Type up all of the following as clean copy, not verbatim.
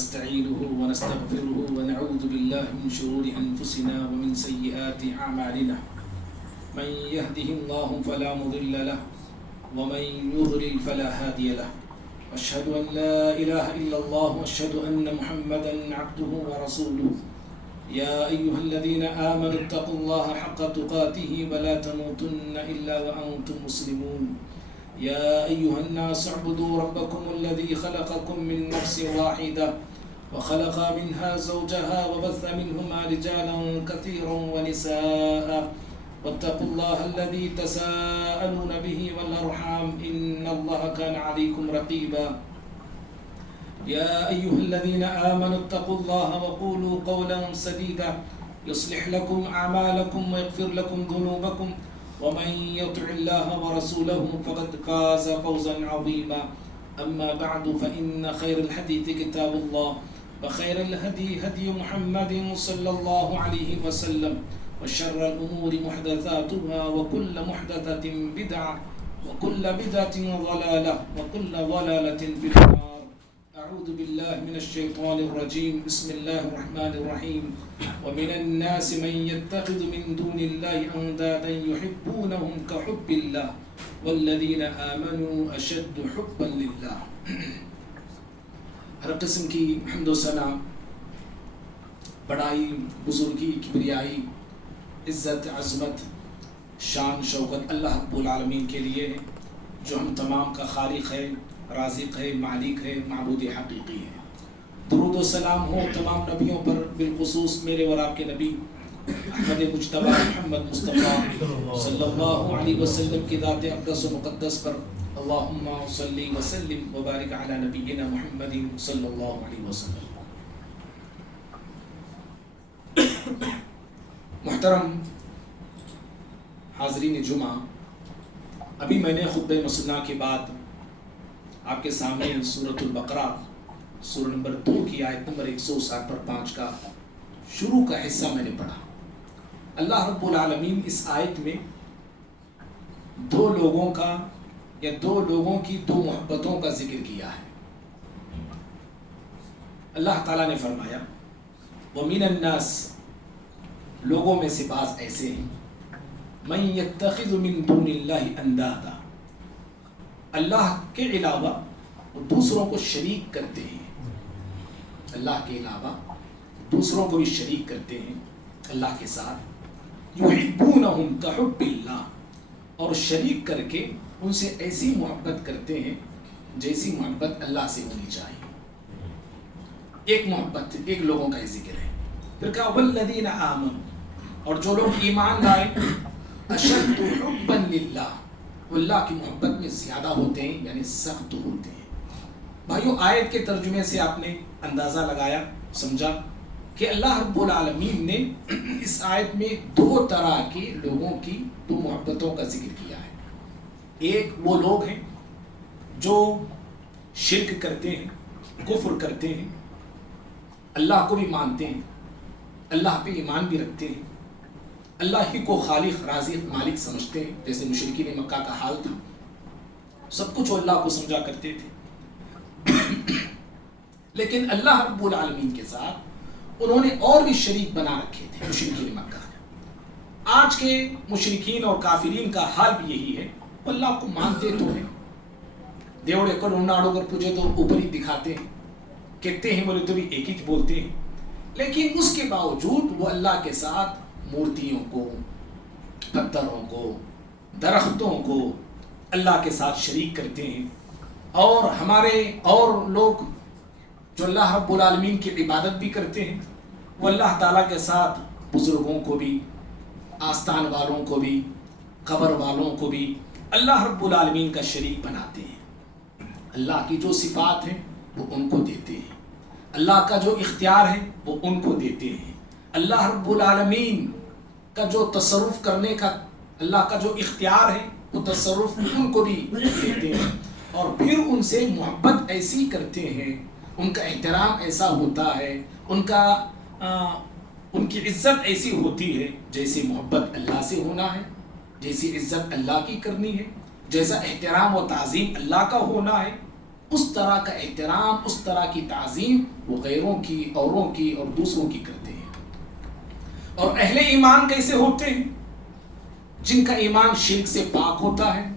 ونستعينه ونستغفره ونعوذ بالله من شرور أنفسنا ومن سيئات أعمالنا من يهده الله فلا مضل له ومن يضلل فلا هادي له أشهد أن لا إله إلا الله وأشهد أن محمدا عبده ورسوله يا أيها الذين آمنوا اتقوا الله حق تقاته ولا تموتن إلا وأنتم مسلمون يا أيها الناس اعبدوا ربكم الذي خلقكم من نفس واحدة وخلق منها زوجها وبث منهما رجالا كثيرا ونساء واتقوا الله الذي تساءلون به والأرحام إن الله كان عليكم رقيبا يا أيها الذين آمنوا اتقوا الله وقولوا قولا سديدا يصلح لكم أعمالكم ويغفر لكم ذنوبكم ومن يطع الله ورسوله فقد فاز فوزا عظيما أما بعد فإن خير الحديث كتاب الله وخير الهدي هدي محمد صلى الله عليه وسلم وشر الأمور محدثاتها وكل محدثة بدعة وكل بدعة ضلالة وكل ضلالة في النار أعوذ بالله من الشيطان الرجيم بسم الله الرحمن الرحيم ومن الناس من يتخذ من دون الله أندادا يحبونهم كحب الله والذين آمنوا أشد حبا لله. ہر قسم کی حمد و ثنا، بڑائی، بزرگی، کبریائی، عزت، عظمت، شان، شوکت اللہ رب العالمین کے لیے ہے، جو ہم تمام کا خالق ہے، رازق ہے، مالک ہے، معبود حقیقی ہے. درود و سلام ہو تمام نبیوں پر، بالخصوص میرے اور آپ کے نبی احمد مجتبی محمد مصطفیٰ صلی اللہ علیہ وسلم کی ذات اقدس و مقدس پر. اللہم صلی وسلم وبارک علی نبینا محمد صلی اللہ علیہ وسلم. محترم حاضرین جمعہ، ابھی میں نے خطبہ مسنہ کے بعد آپ کے سامنے سورۃ البقرہ سورہ نمبر 2 کی آیت نمبر 160 پر 5 کا شروع کا حصہ میں نے پڑھا. اللہ رب العالمین اس آیت میں دو لوگوں کا یا دو لوگوں کی دو محبتوں کا ذکر کیا ہے. اللہ تعالیٰ نے فرمایا وَمِنَ النَّاسِ، لوگوں میں سے بعض ایسے ہیں مَن يَتَّخِذُ مِن دُونِ اللَّهِ أَندَادًا، اللہ کے علاوہ دوسروں کو شریک کرتے ہیں. اللہ کے علاوہ دوسروں کو بھی شریک کرتے ہیں اللہ کے ساتھ. یحبونہم کحب اللہ، اور شریک کر کے ان سے ایسی محبت کرتے ہیں جیسی محبت اللہ سے ہونی چاہیے. ایک محبت، ایک لوگوں کا ذکر ہے. پھر کہا والذین آمنوا، اور جو لوگ ایمان لائے، اشد حبا للہ، وہ اللہ کی محبت میں زیادہ ہوتے ہیں، یعنی سخت ہوتے ہیں. بھائیو، آیت کے ترجمے سے آپ نے اندازہ لگایا، سمجھا کہ اللہ رب العالمین نے اس آیت میں دو طرح کے لوگوں کی دو محبتوں کا ذکر کیا ہے. ایک وہ لوگ ہیں جو شرک کرتے ہیں، کفر کرتے ہیں، اللہ کو بھی مانتے ہیں، اللہ پہ ایمان بھی رکھتے ہیں، اللہ ہی کو خالق، رازق، مالک سمجھتے ہیں، جیسے مشرکین مکہ کا حال تھا. سب کچھ وہ اللہ کو سمجھا کرتے تھے. لیکن اللہ رب العالمین کے ساتھ انہوں نے اور بھی شریک بنا رکھے تھے مشرکین مکہ. آج کے مشرکین اور کافرین کا حال بھی یہی ہے. وہ اللہ کو مانتے تو ہیں، دیوڑے کو نوناڑوں کر پوچھے تو اوپر ہی دکھاتے ہیں، کہتے ہیں بولے تو بھی ایک ہی بولتے ہیں. لیکن اس کے باوجود وہ اللہ کے ساتھ مورتیوں کو، پتھروں کو، درختوں کو اللہ کے ساتھ شریک کرتے ہیں. اور ہمارے اور لوگ جو اللہ رب العالمین کی عبادت بھی کرتے ہیں، وہ اللہ تعالیٰ کے ساتھ بزرگوں کو بھی، آستان والوں کو بھی، قبر والوں کو بھی اللہ رب العالمین کا شریک بناتے ہیں. اللہ کی جو صفات ہیں وہ ان کو دیتے ہیں، اللہ کا جو اختیار ہے وہ ان کو دیتے ہیں. اللہ رب العالمین کا جو تصرف کرنے کا اللہ کا جو اختیار ہے وہ تصرف ان کو بھی دیتے ہیں. اور پھر ان سے محبت ایسی کرتے ہیں، ان کا احترام ایسا ہوتا ہے، ان کی عزت ایسی ہوتی ہے جیسے محبت اللہ سے ہونا ہے، جیسی عزت اللہ کی کرنی ہے، جیسا احترام و تعظیم اللہ کا ہونا ہے، اس طرح کا احترام، اس طرح کی تعظیم وہ غیروں کی، اوروں کی اور دوسروں کی کرتے ہیں۔ اور اہل ایمان کیسے ہوتے ہیں؟ جن کا ایمان شرک سے پاک ہوتا ہے،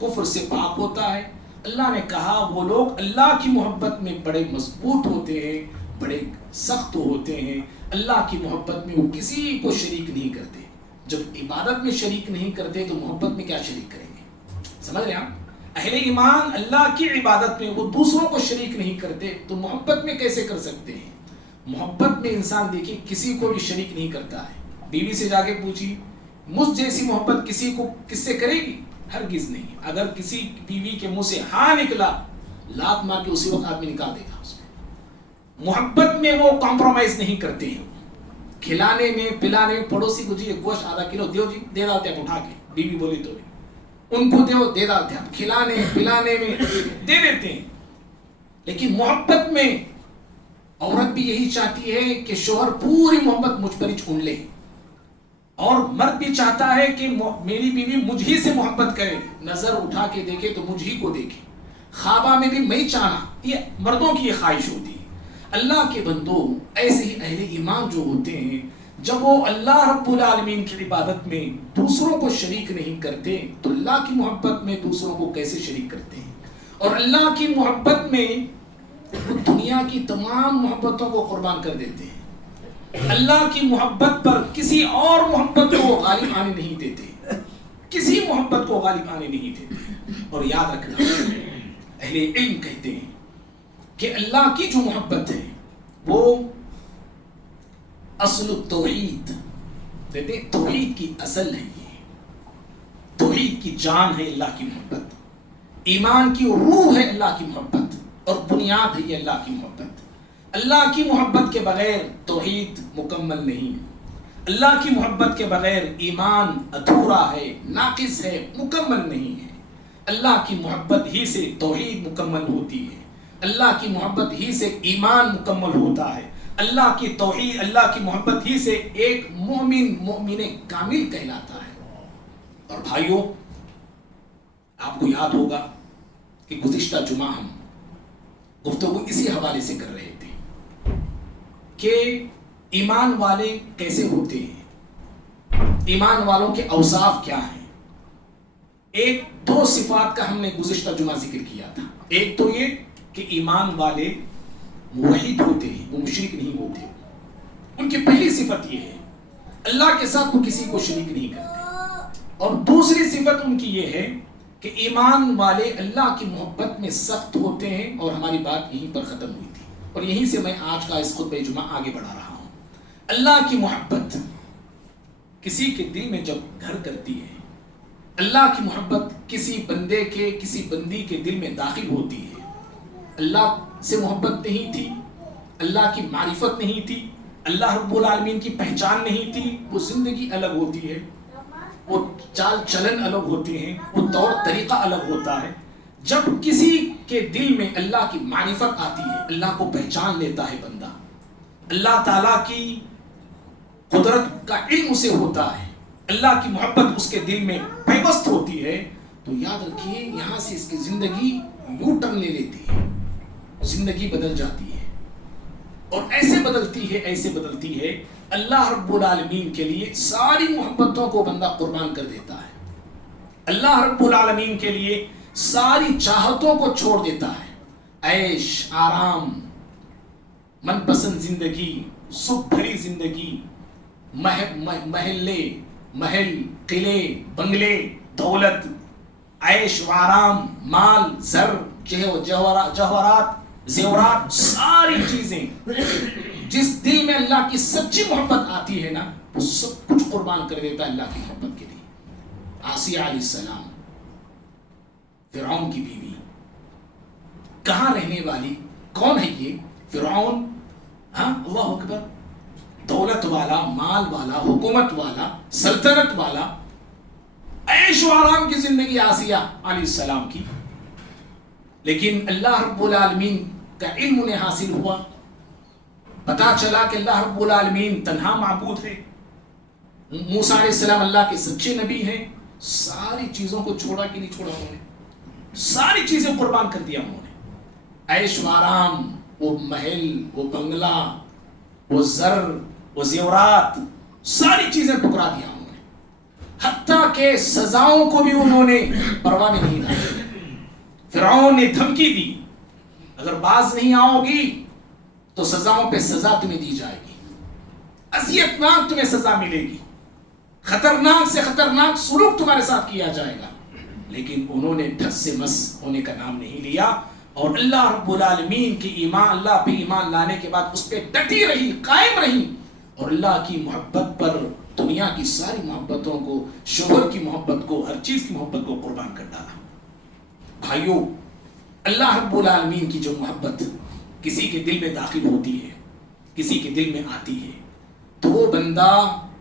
کفر سے پاک ہوتا ہے۔ اللہ نے کہا وہ لوگ اللہ کی محبت میں بڑے مضبوط ہوتے ہیں، بڑے سخت ہوتے ہیں۔ اللہ کی محبت میں وہ کسی کو شریک نہیں کرتے۔ جب عبادت میں شریک نہیں کرتے تو محبت میں کیا شریک کریں گے؟ سمجھ رہے ہیں آپ؟ اہل ایمان اللہ کی عبادت میں وہ دوسروں کو شریک نہیں کرتے تو محبت میں کیسے کر سکتے ہیں؟ محبت میں انسان دیکھیے کسی کو بھی شریک نہیں کرتا ہے۔ بیوی سے جا کے پوچھی مجھ جیسی محبت کسی کو کس سے کرے گی؟ ہرگز نہیں۔ اگر کسی بیوی کے منہ سے ہاں نکلا، لات مار کے اسی وقت آدمی نکال دے گا اس کو۔ محبت میں وہ کمپرومائز نہیں کرتے ہیں، کھلانے میں، پلانے میں۔ پڑوسی کو جی گوشت آدھا کلو دیو جی، دے ڈالتے ہیں اٹھا کے، بیوی بولی تو ان کو دیو، دے ڈالتے ہیں، کھلانے پلانے میں دے دیتے ہیں۔ لیکن محبت میں عورت بھی یہی چاہتی ہے کہ شوہر پوری محبت مجھ پر ہی چھوڑ لے، اور مرد بھی چاہتا ہے کہ میری بیوی مجھ ہی سے محبت کرے، نظر اٹھا کے دیکھے تو مجھ ہی کو دیکھے، خوابہ میں بھی میں چاہنا۔ یہ مردوں کی یہ خواہش ہوتی ہے۔ اللہ کے بندوں، ایسے ہی اہل ایمان جو ہوتے ہیں، جب وہ اللہ رب العالمین کی عبادت میں دوسروں کو شریک نہیں کرتے تو اللہ کی محبت میں دوسروں کو کیسے شریک کرتے ہیں؟ اور اللہ کی محبت میں وہ دنیا کی تمام محبتوں کو قربان کر دیتے ہیں۔ اللہ کی محبت پر کسی اور محبت کو غالب آنے نہیں دیتے، کسی محبت کو غالب آنے نہیں دیتے۔ اور یاد رکھنا، اہل علم کہتے ہیں کہ اللہ کی جو محبت ہے وہ اصل التوحید، کہتے ہیں توحید کی اصل ہے، یہ توحید کی جان ہے اللہ کی محبت، ایمان کی روح ہے اللہ کی محبت، اور بنیاد ہے یہ اللہ کی محبت۔ اللہ کی محبت کے بغیر توحید مکمل نہیں، اللہ کی محبت کے بغیر ایمان ادھورا ہے، ناقص ہے، مکمل نہیں ہے۔ اللہ کی محبت ہی سے توحید مکمل ہوتی ہے، اللہ کی محبت ہی سے ایمان مکمل ہوتا ہے، اللہ کی توحید، اللہ کی محبت ہی سے ایک مومن کامل کہلاتا ہے۔ اور بھائیوں، آپ کو یاد ہوگا کہ گزشتہ جمعہ ہم گفتگو اسی حوالے سے کر رہے تھے کہ ایمان والے کیسے ہوتے ہیں، ایمان والوں کے اوصاف کیا ہیں۔ ایک دو صفات کا ہم نے گزشتہ جمعہ ذکر کیا تھا۔ ایک تو یہ کہ ایمان والے موحد ہوتے ہیں، وہ مشرک نہیں ہوتے۔ ان کی پہلی صفت یہ ہے اللہ کے ساتھ وہ کسی کو شریک نہیں کرتے۔ اور دوسری صفت ان کی یہ ہے کہ ایمان والے اللہ کی محبت میں سخت ہوتے ہیں، اور ہماری بات یہیں پر ختم ہوئی تھی، اور یہیں سے میں آج کا اس خطبہ جمعہ آگے بڑھا رہا ہوں۔ اللہ کی محبت کسی کے دل میں جب گھر کرتی ہے، اللہ کی محبت کسی بندے کے، کسی بندی کے دل میں داخل ہوتی ہے، اللہ سے محبت نہیں تھی، اللہ کی معرفت نہیں تھی، اللہ رب العالمین کی پہچان نہیں تھی، وہ زندگی الگ ہوتی ہے، وہ چال چلن الگ ہوتے ہیں، وہ طور طریقہ الگ ہوتا ہے۔ جب کسی کے دل میں اللہ کی معرفت آتی ہے، اللہ کو پہچان لیتا ہے بندہ، اللہ تعالیٰ کی قدرت کا علم اسے ہوتا ہے، اللہ کی محبت اس کے دل میں پیوست ہوتی ہے، تو یاد رکھیے یہاں سے اس کی زندگی یوں ٹرن لے لیتی ہے، زندگی بدل جاتی ہے، اور ایسے بدلتی ہے اللہ رب العالمین کے لیے ساری محبتوں کو بندہ قربان کر دیتا ہے، اللہ رب العالمین کے لیے ساری چاہتوں کو چھوڑ دیتا ہے، عیش آرام، من پسند زندگی، سکھ بھری زندگی، محل قلعے بنگلے دولت، عیش و آرام، مال زر جوہرات زیورات، ساری چیزیں جس دل میں اللہ کی سچی محبت آتی ہے نا، وہ سب کچھ قربان کر دیتا ہے اللہ کی محبت کے لیے۔ آسیہ علیہ السلام، فرعون کی بیوی، کہاں رہنے والی، کون ہے یہ فرعون؟ ہاں، اللہ اکبر، دولت والا، مال والا، حکومت والا، سلطنت والا، عیش و آرام کی زندگی آسیہ علیہ السلام کی۔ لیکن اللہ رب العالمین کا علم انہیں حاصل ہوا، پتا چلا کہ اللہ رب العالمین تنہا معبود ہے، موسیٰ علیہ السلام اللہ کے سچے نبی ہیں، ساری چیزوں کو چھوڑا کہ نہیں چھوڑا انہوں نے، ساری چیزیں قربان کر دیا انہوں نے۔ عیش و آرام، وہ محل، وہ بنگلہ، وہ زر، وہ زیورات، ساری چیزیں ٹکرا دیا انہوں نے، حتیٰ کہ سزاؤں کو بھی انہوں نے پرواہ نہیں رکھی۔ فرعون نے دھمکی دی اگر باز نہیں آؤ گی تو سزاؤں پہ سزا تمہیں دی جائے گی، اذیتناک تمہیں سزا ملے گی، خطرناک سے خطرناک سلوک تمہارے ساتھ کیا جائے گا، لیکن انہوں نے ٹھس سے مس ہونے کا نام نہیں لیا، اور اللہ رب العالمین کی ایمان، اللہ پہ ایمان لانے کے بعد اس پہ ڈٹی رہی، قائم رہی، اور اللہ کی محبت پر دنیا کی ساری محبتوں کو، شوہر کی محبت کو، ہر چیز کی محبت کو قربان کر ڈالا۔ بھائیو، اللہ رب العالمین کی جو محبت کسی کے دل میں داخل ہوتی ہے، کسی کے دل میں آتی ہے، تو وہ بندہ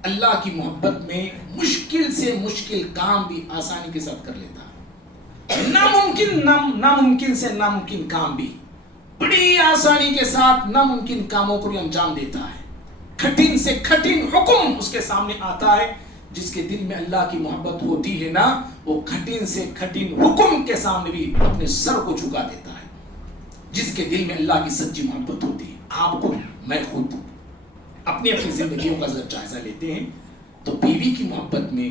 اللہ کی محبت میں مشکل سے مشکل کام بھی آسانی کے ساتھ کر لیتا ہے، ناممکن سے ناممکن کام بھی بڑی آسانی کے ساتھ ناممکن کاموں کو بھی انجام دیتا ہے، کٹھن سے کٹھن حکم اس کے سامنے آتا ہے، جس کے دل میں اللہ کی محبت ہوتی ہے نا، وہ کٹھن سے کٹھن حکم کے سامنے بھی اپنے سر کو جھکا دیتا ہے، جس کے دل میں اللہ کی سچی محبت ہوتی ہے۔ آپ خود، میں خود اپنی زندگیوں کا جائزہ لیتے ہیں تو بیوی کی محبت میں،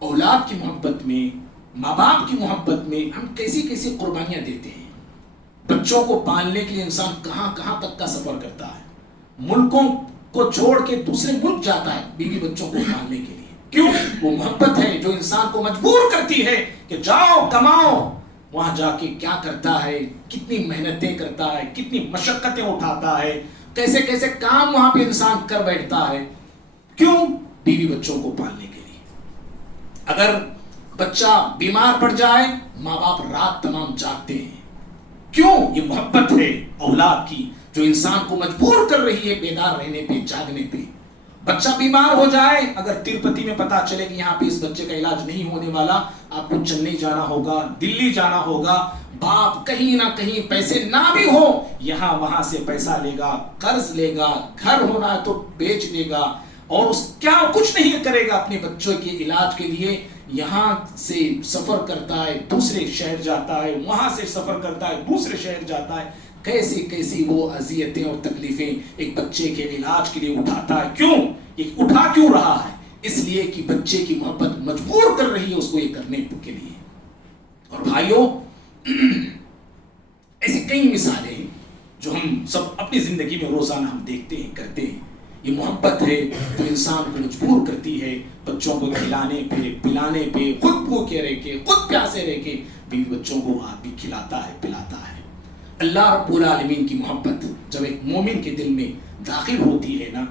اولاد کی محبت میں، ماں باپ کی محبت میں ہم کیسی کیسی قربانیاں دیتے ہیں۔ بچوں کو پالنے کے لیے انسان کہاں کہاں تک کا سفر کرتا ہے، ملکوں کو چھوڑ کے دوسرے ملک جاتا ہے بیوی بچوں کو پالنے کے لیے، کیوں؟ وہ محبت ہے جو انسان کو مجبور کرتی ہے کہ جاؤ کماؤ۔ وہاں جا کے کیا کرتا ہے، کتنی محنتیں کرتا ہے، کتنی مشقتیں اٹھاتا ہے، کیسے کیسے کام وہاں پہ انسان کر بیٹھتا ہے، کیوں؟ بیوی بچوں کو پالنے کے لیے۔ اگر بچہ بیمار پڑ جائے ماں باپ رات تمام جاگتے ہیں، کیوں؟ یہ محبت ہے اولاد کی جو انسان کو مجبور کر رہی ہے بیدار رہنے پہ، جاگنے پہ۔ بچہ بیمار ہو جائے، اگر تروپتی میں پتا چلے کہ یہاں پہ اس بچے کا علاج نہیں ہونے والا، آپ کو چنئی جانا ہوگا، دلی جانا ہوگا، باپ کہیں نہ کہیں پیسے نہ بھی ہو یہاں وہاں سے پیسہ لے گا، قرض لے گا، گھر ہونا ہے تو بیچ دے گا، اور اس کیا کچھ نہیں کرے گا اپنے بچوں کے علاج کے لیے، یہاں سے سفر کرتا ہے دوسرے شہر جاتا ہے، وہاں سے سفر کرتا ہے دوسرے شہر جاتا ہے، کیسی کیسی وہ اذیتیں اور تکلیفیں ایک بچے کے علاج کے لیے اٹھاتا ہے۔ کیوں؟ یہ اٹھا کیوں رہا ہے؟ اس لیے کہ بچے کی محبت مجبور کر رہی ہے اس کو یہ کرنے کے لیے۔ اور بھائیوں، ایسی کئی مثالیں ہیں جو ہم سب اپنی زندگی میں روزانہ ہم دیکھتے ہیں، کرتے ہیں۔ یہ محبت ہے جو انسان کو مجبور کرتی ہے بچوں کو کھلانے پہ، پلانے پہ، خود بھوکے رہ کے، خود پیاسے رہ کے بیوی بچوں کو آدمی کھلاتا ہے، پلاتا ہے۔ اللہ رب العالمین کی محبت جب ایک مومن کے دل میں داخل ہوتی ہے نا،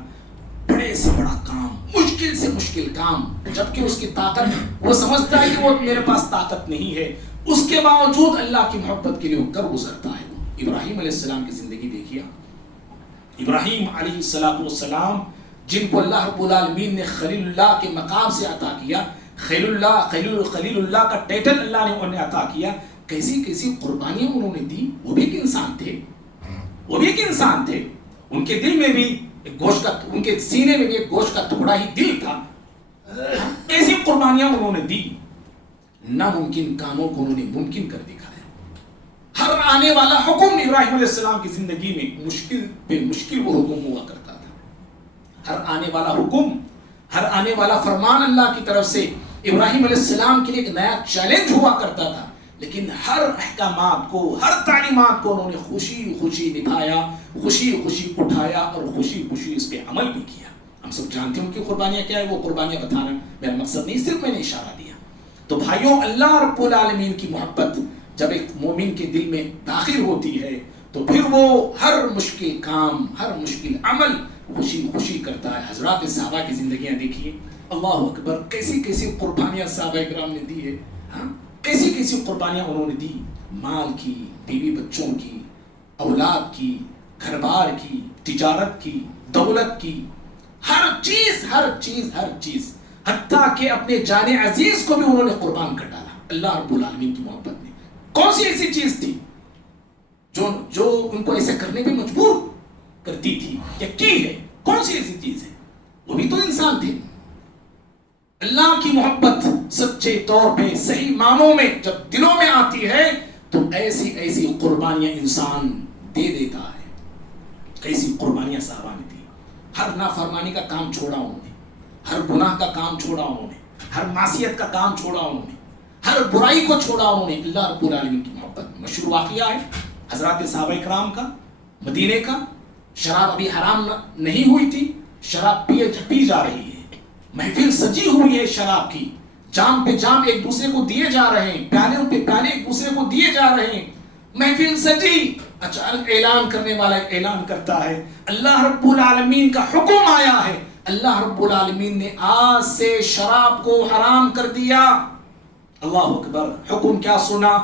بڑے سے بڑا کام، مشکل سے مشکل کام، جبکہ اس کی طاقت، وہ سمجھتا ہے کہ وہ میرے پاس طاقت نہیں ہے، اس کے باوجود اللہ کی محبت کے لیے وہ کر گزرتا ہے۔ ابراہیم علیہ السلام کی زندگی دیکھیے، ابراہیم علیہ السلام جن کو اللہ رب العالمین نے خلیل اللہ کے مقام سے عطا کیا، خلیل اللہ کا ٹائٹل اللہ نے انہیں عطا کیا، کیسی کیسی قربانیاں انہوں نے دی۔ وہ بھی ایک انسان تھے، ان کے دل میں بھی ایک گوشت کا، ان کے سینے میں بھی ایک گوشت کا ٹکڑا ہی دل تھا۔ ایسی قربانیاں انہوں نے دی، ناممکن کاموں کو انہوں نے ممکن کر دکھایا۔ ہر آنے والا حکم ابراہیم علیہ السلام کی زندگی میں مشکل پہ مشکل وہ حکم ہوا کرتا تھا۔ ہر آنے والا حکم، ہر آنے والا فرمان اللہ کی طرف سے ابراہیم علیہ السلام کے لیے ایک نیا چیلنج ہوا کرتا تھا، لیکن ہر احکامات کو، ہر تعلیمات کو انہوں نے خوشی خوشی نبھایا، خوشی خوشی اٹھایا اور خوشی خوشی اس پہ عمل بھی کیا۔ ہم سب جانتے ہیں ان کی قربانیاں کیا ہے، وہ قربانیاں بتانا میرا مقصد نہیں، صرف میں نے اشارہ دیا۔ تو بھائیوں، اللہ رب العالمین کی محبت جب ایک مومن کے دل میں داخل ہوتی ہے تو پھر وہ ہر مشکل کام، ہر مشکل عمل خوشی خوشی کرتا ہے۔ حضرات صحابہ کی زندگیاں دیکھیے، اللہ اکبر، کیسی کیسی قربانیاں صحابہ کرام نے دی ہے، ہاں، کیسی کیسی قربانیاں انہوں نے دی، مال کی، بیوی بچوں کی، اولاد کی، گھر بار کی، تجارت کی، دولت کی، ہر چیز ہر چیز ہر چیز، حتیٰ کہ اپنے جان عزیز کو بھی انہوں نے قربان کر ڈالا اللہ رب العالمین کی محبت میں۔ کون سی ایسی چیز تھی جو ان کو ایسے کرنے پہ مجبور کرتی تھی یا کی ہے؟ کون سی ایسی چیز ہے؟ وہ بھی تو انسان تھے۔ اللہ کی محبت سچے طور پہ، صحیح معنوں میں جب دلوں میں آتی ہے تو ایسی ایسی قربانیاں انسان دے دیتا ہے. ایسی قربانیاں صحابہ نے دی. ہر نافرمانی کا کام چھوڑا انہوں نے, ہر گناہ کا کام چھوڑا انہوں نے, ہر معصیت کا کام چھوڑا انہوں نے, ہر برائی کو چھوڑا انہوں نے اللہ رب العالمین کی محبت میں. مشہور واقعہ ہے حضرات صحابہ اکرام کا, مدینے کا. شراب ابھی حرام نہیں ہوئی تھی, شراب پی جا رہی ہے, محفل سجی ہوئی ہے شراب کی, جام پہ جام ایک دوسرے کو دیے جا رہے ہیں, پیالوں پہ پیالے ایک دوسرے کو دیے جا رہے ہیں, محفل سجی. اچانک اعلان کرنے والا اعلان کرتا ہے, اللہ رب العالمین کا حکم آیا ہے, اللہ رب العالمین نے آج سے شراب کو حرام کر دیا. اللہ اکبر. حکم کیا سنا؟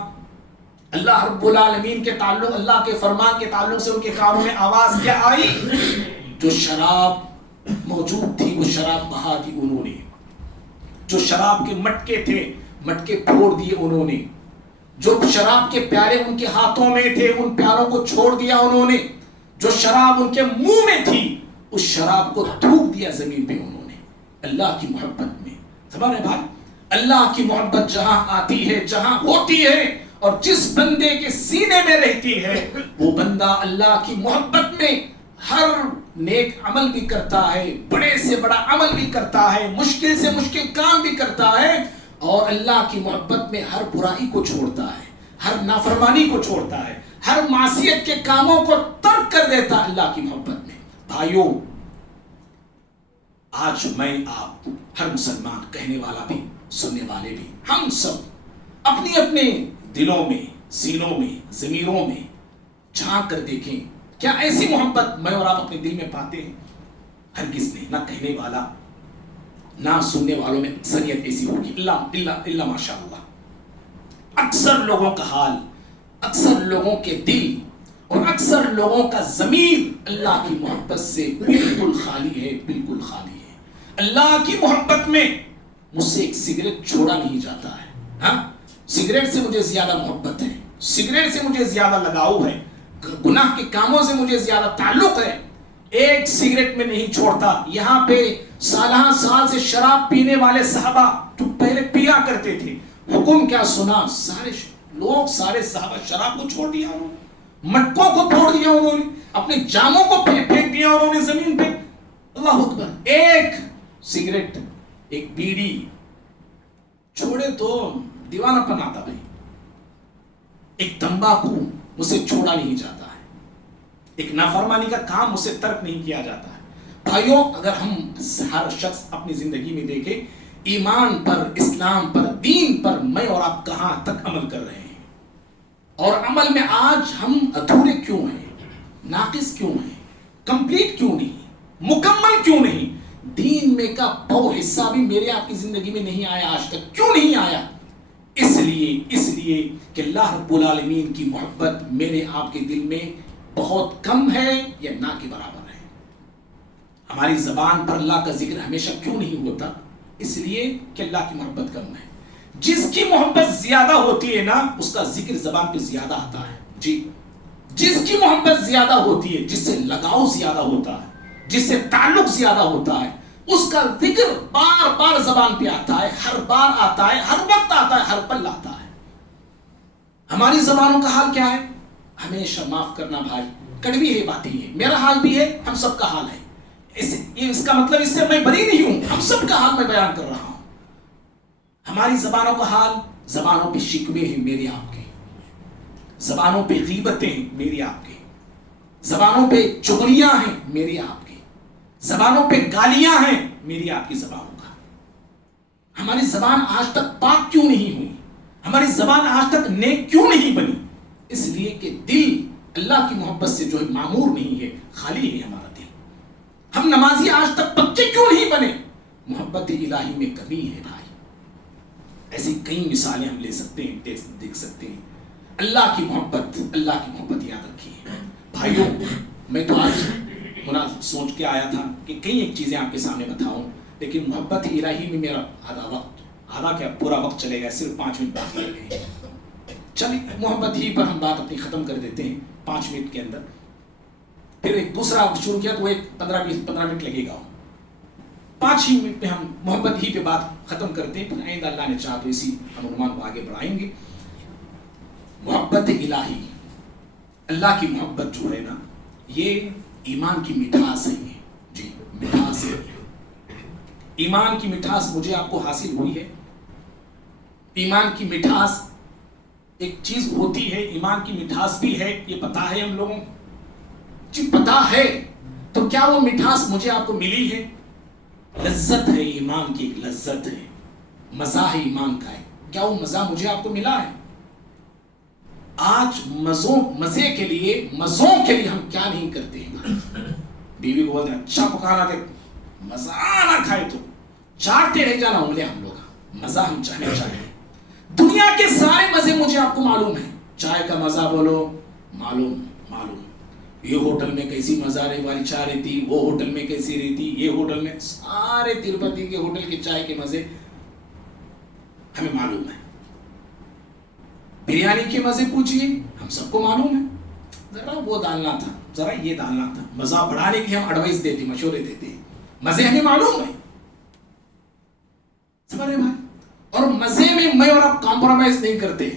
اللہ رب العالمین کے تعلق, اللہ کے فرمان کے تعلق سے ان کے کانوں میں آواز کیا آئی؟ جو شراب موجود تھی وہ شراب بہا دی انہوں نے. جو شراب کے مٹکے تھے مٹکے پھوڑ دیے انہوں نے. جو شراب کے پیالے ان کے ہاتھوں میں تھے ان پیالوں کو چھوڑ دیا انہوں نے. جو شراب ان کے منہ میں تھی اس شراب کو تھوک دیا زمین پہ انہوں نے. اللہ کی محبت میں سمجھ رہے بھائی, اللہ کی محبت جہاں آتی ہے, جہاں ہوتی ہے, اور جس بندے کے سینے میں رہتی ہے وہ بندہ اللہ کی محبت میں ہر نیک عمل بھی کرتا ہے, بڑے سے بڑا عمل بھی کرتا ہے, مشکل سے مشکل کام بھی کرتا ہے, اور اللہ کی محبت میں ہر برائی کو چھوڑتا ہے, ہر نافرمانی کو چھوڑتا ہے, ہر معصیت کے کاموں کو ترک کر دیتا ہے اللہ کی محبت میں. بھائیوں, آج میں آپ ہر مسلمان, کہنے والا بھی سننے والے بھی, ہم سب اپنی اپنے دلوں میں, سینوں میں, ضمیروں میں جھانک کر دیکھیں کیا ایسی محبت میں اور آپ اپنے دل میں پاتے ہیں؟ ہرگز نہیں. نہ کہنے والا نہ سننے والوں میں اکثریت ایسی ہوگی, اللہ ماشاء اللہ. اکثر لوگوں کا حال, اکثر لوگوں کے دل اور اکثر لوگوں کا ضمیر اللہ کی محبت سے بالکل خالی ہے, بالکل خالی ہے. اللہ کی محبت میں مجھ سے ایک سگریٹ چھوڑا نہیں جاتا ہے. ہاں, سگریٹ سے مجھے زیادہ محبت ہے, سگریٹ سے مجھے زیادہ لگاؤ ہے, گناہ کے کاموں سے مجھے زیادہ تعلق ہے. ایک سگریٹ میں نہیں چھوڑتا. یہاں پہ سالہ سال سے شراب پینے والے صحابہ جو پہلے پیا کرتے تھے, حکم کیا سنا؟ سارے لوگ, سارے صحابہ شراب کو چھوڑ دیا انہوں نے, مٹکوں کو توڑ دیا انہوں نے, اپنے جاموں کو پھینک دیا انہوں نے زمین پہ. اللہ اکبر. ایک سگریٹ, ایک بیڑی چھوڑے تو دیوانہ پن آتا بھائی. ایک تمباکو مجھ سے چھوڑا نہیں جاتا ہے, ایک نافرمانی کا مجھ سے ترک نہیں کیا جاتا ہے. بھائیوں, اگر ہم ہر شخص اپنی زندگی میں دیکھیں ایمان پر, اسلام پر, دین پر میں اور آپ کہاں تک عمل کر رہے ہیں, اور عمل میں آج ہم ادھورے کیوں ہیں, ناقص کیوں ہیں, کمپلیٹ کیوں نہیں, مکمل کیوں نہیں. دین میں کا بہو حصہ بھی میرے آپ کی زندگی میں نہیں آیا آج تک. کیوں نہیں آیا؟ اس لیے کہ اللہ رب العالمین کی محبت میرے آپ کے دل میں بہت کم ہے یا نہ کے برابر ہے. ہماری زبان پر اللہ کا ذکر ہمیشہ کیوں نہیں ہوتا؟ اس لیے کہ اللہ کی محبت کم ہے. جس کی محبت زیادہ ہوتی ہے نا اس کا ذکر زبان پہ زیادہ آتا ہے. جی, جس کی محبت زیادہ ہوتی ہے, جس سے لگاؤ زیادہ ہوتا ہے, جس سے تعلق زیادہ ہوتا ہے, اس کا ذکر بار بار زبان پہ آتا ہے, ہر بار آتا ہے, ہر وقت آتا ہے, ہر پل آتا ہے. ہماری زبانوں کا حال کیا ہے؟ ہمیشہ معاف کرنا بھائی, کڑوی ہے باتیں ہیں, میرا حال بھی ہے, ہم سب کا حال ہے. اس کا مطلب اس سے میں بری نہیں ہوں, ہم سب کا حال میں بیان کر رہا ہوں. ہماری زبانوں کا حال, زبانوں پہ شکوے ہیں میری آپ کے, زبانوں پہ غیبتیں ہیں میری آپ کے, زبانوں پہ چغلیاں ہیں میری آپ کی, زبانوں پہ گالیاں ہیں میری آپ کی زبانوں کا. ہماری زبان آج تک پاک کیوں نہیں ہوئی؟ ہماری زبان آج تک نیک کیوں نہیں بنی؟ اس لیے کہ دل اللہ کی محبت سے جو ہے معمور نہیں ہے, خالی ہے ہمارا دل. ہم نمازی آج تک پکے کیوں نہیں بنے؟ محبت الہی میں کمی ہے بھائی. ایسی کئی مثالیں ہم لے سکتے ہیں, دیکھ سکتے ہیں. اللہ کی محبت یاد رکھیے بھائیوں. میں تو آج سوچ کے آیا تھا کہ کئی ایک چیزیں آپ کے سامنے بتاؤں, لیکن محبت الہی میں میرا آدھا کیا پورا وقت چلے گا, صرف 5 منٹ باقی رہ گئے. چلیے محبت ہی پر ہم بات اپنی ختم کر دیتے ہیں 5 منٹ کے اندر. پھر ایک دوسرا شروع کیا تو ایک 15 منٹ لگے گا. 5 ہی منٹ میں ہم محبت ہی پہ بات ختم کرتے ہیں. پھر آئندہ اللہ نے چاہا تو اسی ہم عنوان کو آگے بڑھائیں گے. محبت الہی، اللہ کی محبت جو ہے نا، یہ ایمان کی مٹھاس ہے. جی مٹھاس ہے. ایمان کی مٹھاس مجھے آپ کو حاصل ہوئی ہے. ایمان کی مٹھاس ایک چیز ہوتی ہے، ایمان کی مٹھاس بھی ہے، یہ پتا ہے ہم لوگوں جی پتا ہے. تو کیا وہ مٹھاس مجھے آپ کو ملی ہے؟ لذت ہے ایمان کی، ایک لذت ہے، مزہ ہے ایمان کا ہے. کیا وہ مزہ مجھے آپ کو ملا ہے؟ آج مزے کے لیے ہم کیا نہیں کرتے ہیں. بیوی کو بولتے ہیں اچھا پکانا دے، مزہ نہ کھائے تو چاٹتے رہ جانا انگلیاں. ہم لوگ مزہ ہم چاہیں. دنیا کے سارے مزے مجھے آپ کو معلوم ہے. چائے کا مزہ بولو، معلوم. یہ ہوٹل میں کیسی مزارے والی چائے رہتی، وہ ہوٹل میں کیسی رہتی، یہ ہوٹل میں، سارے تروپتی کے ہوٹل کے چائے کے مزے ہمیں معلوم ہے. بریانی کے مزے پوچھئے، ہم سب کو معلوم ہے. ذرا وہ ڈالنا تھا، ذرا یہ ڈالنا تھا. مزہ بڑھانے کی ہم ایڈوائس دیتے، مشورے دیتے. مزے ہمیں معلوم ہے. سمجھ رہے بھائی؟ اور مزے میں اور آپ کمپرومائز نہیں کرتے.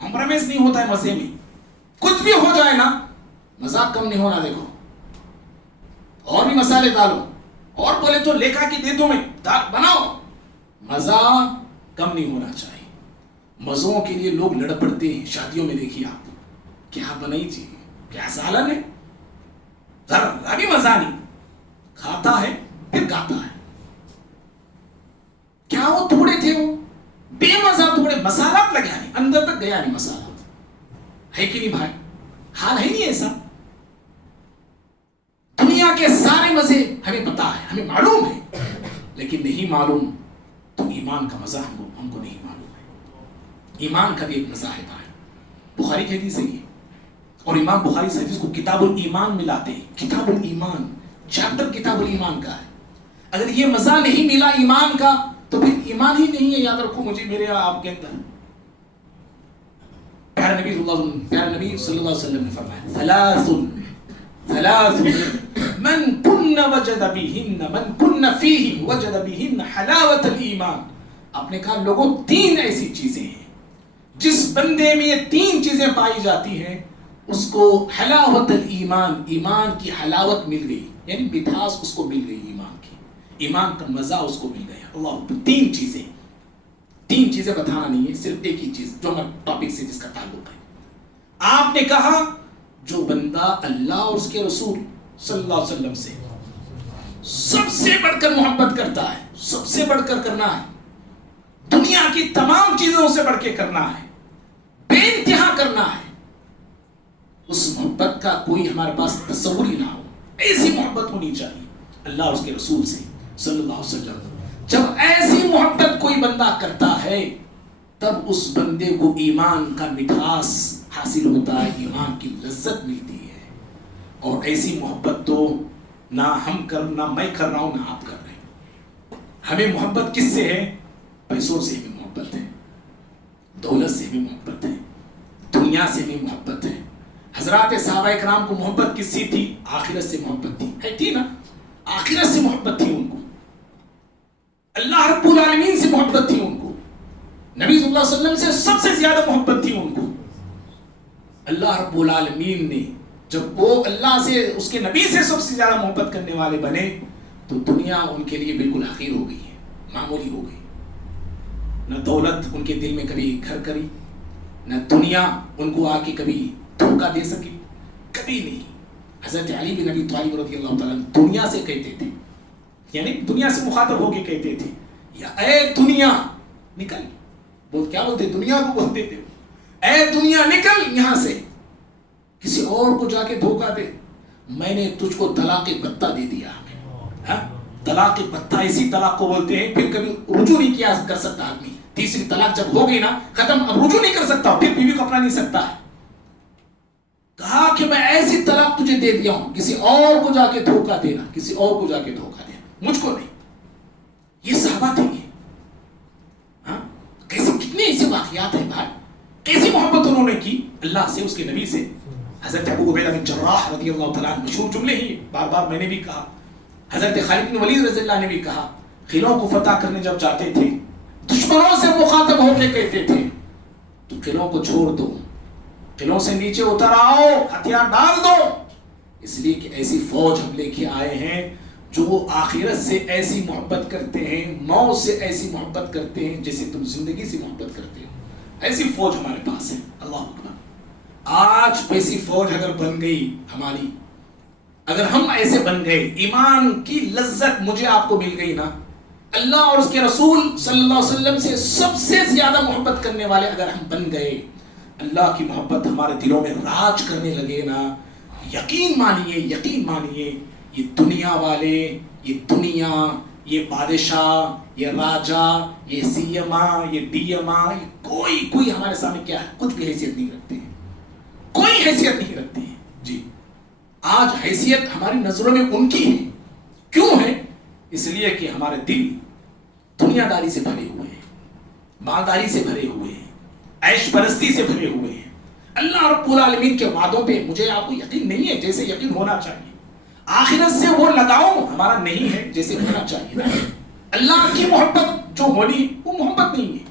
کمپرومائز نہیں ہوتا ہے مزے میں. کچھ بھی ہو جائے نا، مزہ کم نہیں ہونا. دیکھو اور بھی مسالے ڈالو، اور بولے تو لے کھا کے دے دو، میں بناؤ. مزہ کم نہیں ہونا چاہیے. مزوں کے لیے لوگ لڑ پڑتے ہیں. شادیوں میں دیکھیے آپ، کیا بنائی چاہیے، کیا سالن ہے، ذرا بھی مزہ نہیں. کھاتا ہے پھر گاتا ہے. کیا وہ تھوڑے تھے، وہ بے مزہ تھوڑے، مسالہ لگا نہیں، اندر تک گیا نہیں مسالہ. ہے کہ نہیں بھائی؟ حال ہے نہیں ایسا؟ دنیا کے سارے مزے ہمیں پتا ہے، ہمیں معلوم ہے، لیکن نہیں معلوم تو ایمان کا مزہ ہم کو نہیں معلوم ہے. ایمان کا بھی ایک مزہ ہے بھائی. بخاری کی حدیث ہے یہ، اور امام بخاری اس حدیث کو کتاب الایمان میں لاتے ہیں. کتاب الایمان، چیپٹر کتاب الایمان کا ہے. اگر یہ مزہ نہیں ملا ایمان کا تو پھر ایمان ہی نہیں ہے. یاد رکھو مجھے، میرے آپ کے اندر پیارے نبی صلی اللہ علیہ وسلم نے فرمایا ثلاث من کن وجد فیہ وجد بہن حلاوت الایمان. آپ نے کہا لوگوں، 3 ایسی چیزیں ہیں جس بندے میں یہ 3 چیزیں پائی جاتی ہیں، اس کو حلاوت الایمان، ایمان کی حلاوت مل گئی، یعنی مٹھاس اس کو مل گئی ایمان کی، ایمان کا مزہ اس کو مل گیا. اللہ، 3 چیزیں بتانا نہیں ہے، صرف ایک ہی چیز جو ہمارے ٹاپک سے جس کا تعلق ہے. آپ نے کہا جو بندہ اللہ اور اس کے رسول صلی اللہ علیہ وسلم سے سب سے بڑھ کر محبت کرتا ہے، سب سے بڑھ کر کرنا ہے، دنیا کی تمام چیزوں سے بڑھ کے کرنا ہے، بے انتہا کرنا ہے، اس محبت کا کوئی ہمارے پاس تصور ہی نہ ہو. ایسی محبت ہونی چاہیے اللہ اور اس کے رسول سے صلی اللہ علیہ وسلم. جب ایسی محبت کوئی بندہ کرتا ہے تب اس بندے کو ایمان کا مٹھاس حاصل ہوتا ہے، ایمان کی لذت ملتی ہے. اور ایسی محبت تو نہ میں کر رہا ہوں، نہ آپ کر رہے ہیں. ہمیں محبت کس سے ہے؟ پیسوں سے ہمیں محبت ہے، دولت سے ہمیں محبت ہے، دنیا سے ہمیں محبت ہے. حضرات صحابہ کرام کو محبت کس سے تھی؟ آخرت سے محبت تھی نا. آخرت سے محبت تھی ان کو، اللہ رب العالمین سے محبت تھی ان کو، نبی صلی اللہ علیہ وسلم سے سب سے زیادہ محبت تھی ان کو. اللہ رب العالمین نے جب وہ اللہ سے، اس کے نبی سے سب سے زیادہ محبت کرنے والے بنے تو دنیا ان کے لیے بالکل حقیر ہو گئی ہے، معمولی ہو گئی. نہ دولت ان کے دل میں کبھی گھر کری، نہ دنیا ان کو آ کے کبھی دھوکہ دے سکی، کبھی نہیں. حضرت علی بن ابی طالب رضی اللہ تعالیٰ دنیا سے کہتے تھے، یعنی دنیا سے مخاطب ہو کے کہتے تھے، یا اے دنیا نکل. کیا بولتے؟ دنیا کو بولتے تھے، اے دنیا نکل یہاں سے، کسی اور کو جا کے دھوکہ دے. میں نے تجھ کو طلاق بتہ دے دیا. طلاق بتہ ایسی طلاق کو بولتے ہیں پھر کبھی رجوع نہیں کیا کر سکتا آدمی. تیسری طلاق جب ہو گئی نا، ختم، اب رجوع نہیں کر سکتا، پھر بیوی کو اپنا نہیں سکتا ہے. کہا کہ میں ایسی طلاق تجھے دے دیا ہوں، کسی اور کو جا کے دھوکہ دینا، کسی اور کو جا کے دھوکہ دینا، مجھ کو نہیں. یہ صحابہ تھے. کیسے کتنے ایسے واقعات ہیں بھائی، کیسی محبت انہوں نے کی اللہ سے، اس کے نبی سے. حضرت ابو عبیدہ بن جراح رضی اللہ تعالیٰ عنہ، مشہور جملے ہی بار بار میں نے بھی کہا. حضرت خالد بن ولید رضی اللہ نے بھی کہا، قلعوں کو فتح کرنے جب جاتے تھے دشمنوں سے مخاطب ہو کے کہتے تھے تو قلعوں کو چھوڑ دو، قلعوں سے نیچے اتر آؤ، ہتھیار ڈال دو، اس لیے کہ ایسی فوج ہم لے کے آئے ہیں جو آخرت سے ایسی محبت کرتے ہیں، موت سے ایسی محبت کرتے ہیں جیسے تم زندگی سے محبت کرتے ہو، ایسی فوج ہمارے پاس ہے۔ اللہ اکبر۔ آج ویسی فوج اگر بن گئی ہماری، اگر ہم ایسے بن گئے، ایمان کی لذت مجھے آپ کو مل گئی نا، اللہ اور اس کے رسول صلی اللہ علیہ وسلم سے سب سے زیادہ محبت کرنے والے اگر ہم بن گئے، اللہ کی محبت ہمارے دلوں میں راج کرنے لگے نا، یقین مانیے یہ دنیا والے، یہ دنیا، یہ بادشاہ، یہ راجا، یہ سی ایم یہ ڈی ایم کوئی ہمارے سامنے کیا ہے، کچھ بھی حیثیت نہیں رکھتے ہیں، کوئی حیثیت نہیں رکھتے ہیں جی۔ آج حیثیت ہماری نظروں میں ان کی ہے، کیوں ہے؟ اس لیے کہ ہمارے دل دنیا داری سے بھرے ہوئے ہیں، مالداری سے بھرے ہوئے ہیں، عیش پرستی سے بھرے ہوئے ہیں۔ اللہ رب العالمین کے وعدوں پہ مجھے آپ کو یقین نہیں ہے جیسے یقین ہونا چاہیے، آخرت سے وہ لگاؤ ہمارا نہیں ہے جیسے ہونا چاہیے۔ اللہ کی محبت جو ہونی وہ محبت نہیں ہے۔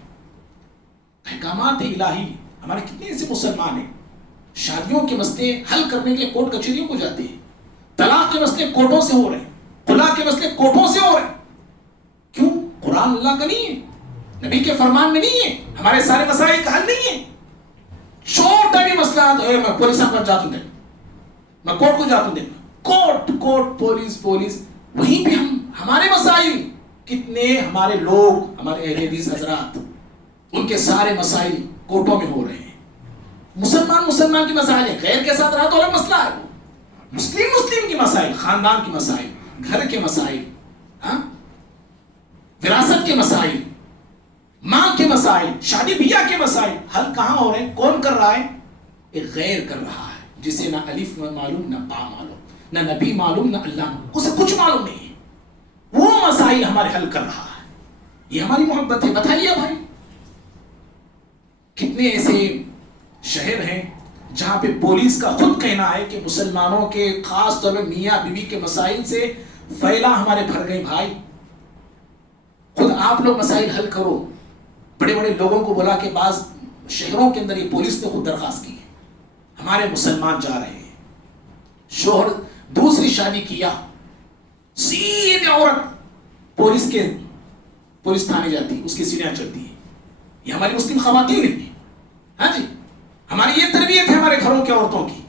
احکامات الہی، ہمارے کتنے ایسے مسلمان ہیں شادیوں کے مسئلے حل کرنے کے لیے کورٹ کچہریوں کو جاتے ہیں، طلاق کے مسئلے کورٹوں سے ہو رہے ہیں، خلا کے مسئلے کورٹوں سے ہو رہے ہیں، کیوں؟ قرآن اللہ کا نہیں ہے، نبی کے فرمان میں نہیں ہے، ہمارے سارے مسائل کا حل نہیں ہے۔ چھوٹا بھی مسئلہ میں پولیس پر جاتا ہوں، میں کورٹ کو جاتا ہوں، کورٹ پولیس وہیں پہ ہمارے مسائل، کتنے ہمارے لوگ، ہمارے اہل حدیث حضرات، ان کے سارے مسائل کورٹوں میں ہو رہے ہیں۔ مسلمان کی مسائل ہے، غیر کے ساتھ رہا تو الگ مسئلہ ہے، مسلم کی مسائل، خاندان کی مسائل، گھر کے مسائل، وراثت کے مسائل، ماں کے مسائل، شادی بیاہ کے مسائل حل کہاں ہو رہے ہیں؟ کون کر رہا ہے؟ ایک غیر کر رہا ہے، جسے نہ الف معلوم، نہ با معلوم، نہ نبی معلوم، نہ اللہ معلوم، اسے کچھ معلوم نہیں ہے، وہ مسائل ہمارے حل کر رہا ہے۔ یہ ہماری محبت ہے؟ بتائیے بھائی، کتنے ایسے شہر ہیں جہاں پہ پولیس کا خود کہنا ہے کہ مسلمانوں کے خاص طور پہ میاں بیوی کے مسائل سے فیلا ہمارے بھر گئے۔ بھائی خود آپ لوگ مسائل حل کرو، بڑے بڑے لوگوں کو بلا کے بعض شہروں کے اندر یہ پولیس نے خود درخواست کی ہے، ہمارے مسلمان جا رہے ہیں، شوہر دوسری شادی کیا، سیدھے عورت پولیس تھانے جاتی، اس کی سینیاں چلتی ہے۔ یہ ہماری مسلم خواتین ہیں، ہاں جی، ہماری یہ تربیت ہے ہمارے گھروں کے عورتوں کی۔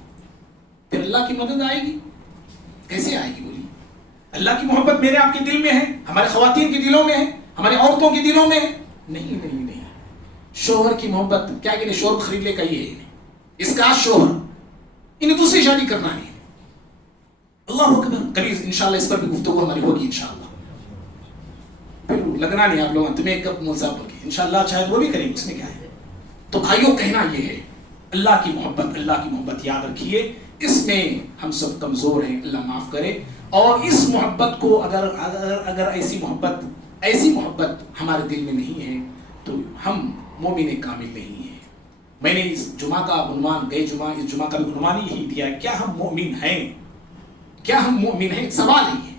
پھر اللہ کی مدد آئے گی؟ کیسے آئے گی؟ بولیے۔ اللہ کی محبت میرے آپ کے دل میں ہے، ہمارے خواتین کے دلوں میں ہے، ہمارے عورتوں کے دلوں میں ہے؟ نہیں۔ شوہر کی محبت کیا کہ شوہر خرید لے کا یہ ہے، اس کا شوہر انہیں دوسری شادی کرنا ہے۔ اللہ اکبر۔ کبھی انشاءاللہ اس پر بھی گفتگو ہماری ہوگی انشاءاللہ۔ پھر لگنا نہیں آپ لوگوں تمہیں کب ملزم ہوگی، انشاءاللہ شاید وہ بھی کریں گے، اس میں کیا ہے۔ تو بھائیوں کہنا یہ ہے، اللہ کی محبت یاد رکھیے، اس میں ہم سب کمزور ہیں، اللہ معاف کرے۔ اور اس محبت کو اگر ایسی محبت ہمارے دل میں نہیں ہے تو ہم مومن کامل نہیں ہیں۔ میں نے اس جمعہ کا عنوان، اس جمعہ کا بھی عنوان یہی دیا ہے، کیا ہم مومن ہیں؟ کیا ہم مومن ہیں؟ سوال ہے۔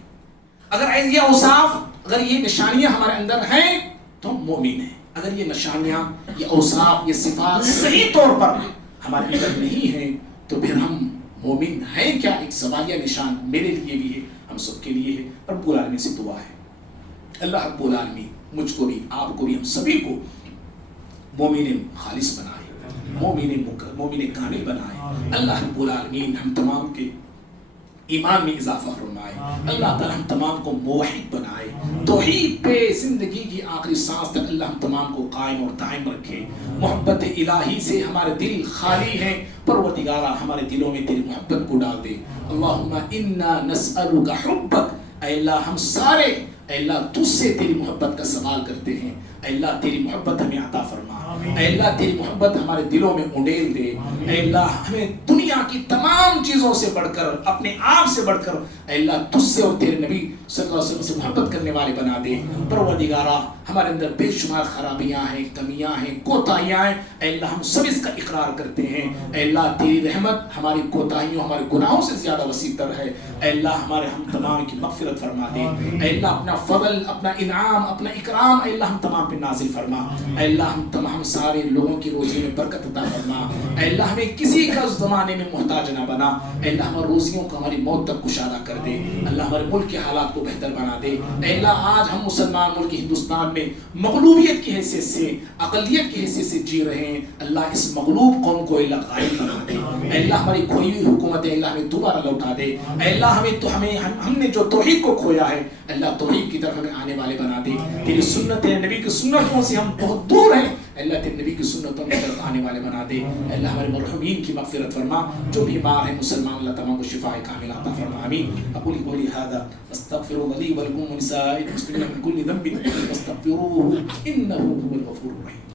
اگر یہ اوصاف، اگر یہ نشانیاں ہمارے اندر ہیں تو ہم مومن ہیں۔ اگر یہ نشانیاں، یہ اوصاف، یہ صفات صحیح طور پر ہمارے اندر نہیں ہیں تو پھر ہم مومن ہیں کیا؟ ایک سوالیہ نشان میرے لیے بھی ہے، ہم سب کے لیے ہے۔ رب العالمین سے دعا ہے اللہ رب العالمین مجھ کو بھی، آپ کو بھی، ہم سبھی کو مومن خالص بنائے، مومن کامل بنائے۔ اللہ رب العالمین ہم تمام کے ایمان میں اضافہ فرمائے، اللہ تعالی ہم تمام کو موحد بنائے، توحید پہ زندگی کی آخری سانس تک اللہ ہم تمام کو قائم اور دائم رکھے۔ محبت الہی سے ہمارے دل خالی ہیں، پروردگارا ہمارے دلوں میں تیری محبت کو ڈال دے۔ اللہم انا نسألک حبک، اے اللہ ہم سارے، اے اللہ تجھ سے تیری محبت کا سوال کرتے ہیں، اے اللہ تیری محبت ہمیں عطا فرما، اے اللہ تیری محبت ہمارے دلوں میں انڈیل دے، اے اللہ ہمیں دنیا کی تمام چیزوں سے بڑھ کر، اپنے آپ سے بڑھ کر، اے اللہ تجھ سے اور تیرے نبی صلی اللہ علیہ وسلم سے محبت کرنے والے بنا دے۔ پروردگارا ہمارے اندر بے شمار خرابیاں ہیں، کمیاں ہیں، کوتاہیاں ہیں، اے اللہ ہم سب اس کا اقرار کرتے ہیں۔ اے اللہ تیری رحمت ہماری کوتاہیوں، ہمارے گناہوں سے زیادہ وسیع تر ہے، اے اللہ ہمارے ہم تمام کی مغفرت فرما دے۔ اے اللہ اپنا فضل، اپنا انعام، اپنا اکرام اے اللہ ہم تمام پہ نازل فرما. اے اللہ ہم تمام سارے لوگوں کی روزی میں برکت عطا فرما. اے اللہ ہمیں کسی کا اس زمانے میں محتاج نہ بنا. اے اللہ ہماری روزیوں کو ہماری موت تک کشادہ کر دے. اللہ ہمارے ملک کے حالات کو بہتر بنا دے. اے اللہ آج ہم مسلمان ملک ہندوستان میں مغلوبیت کی حیثیت سے، اقلیت کی حیثیت سے جی رہے ہیں. اللہ اس مغلوب قوم کو اللہ غالب بنا دے. اے اللہ ہماری کھوئی ہوئی حکومت ہے اللہ ہمیں دوبارہ لوٹا دے. اے اللہ ہم نے جو توحید کو کھویا ہے اللہ توحید کی طرف ہمیں آنے والے بنا دے. تیری سنت نبی کی سنتوں سے ہم بہت دور ہیں. اللہ تیرے نبی کی سنتوں کی طرف آنے والے بنا دے. اللہ ہمارے مرحومین کی مغفرت فرما. جو بیمار ہیں مسلمان اللہ تمام کو شفاء کاملہ عطا فرما. آمین. اقول قولی هذا استغفر لي ولكم ولسائر المسلمين من كل ذنب فاستغفروه انه هو الغفور الرحيم.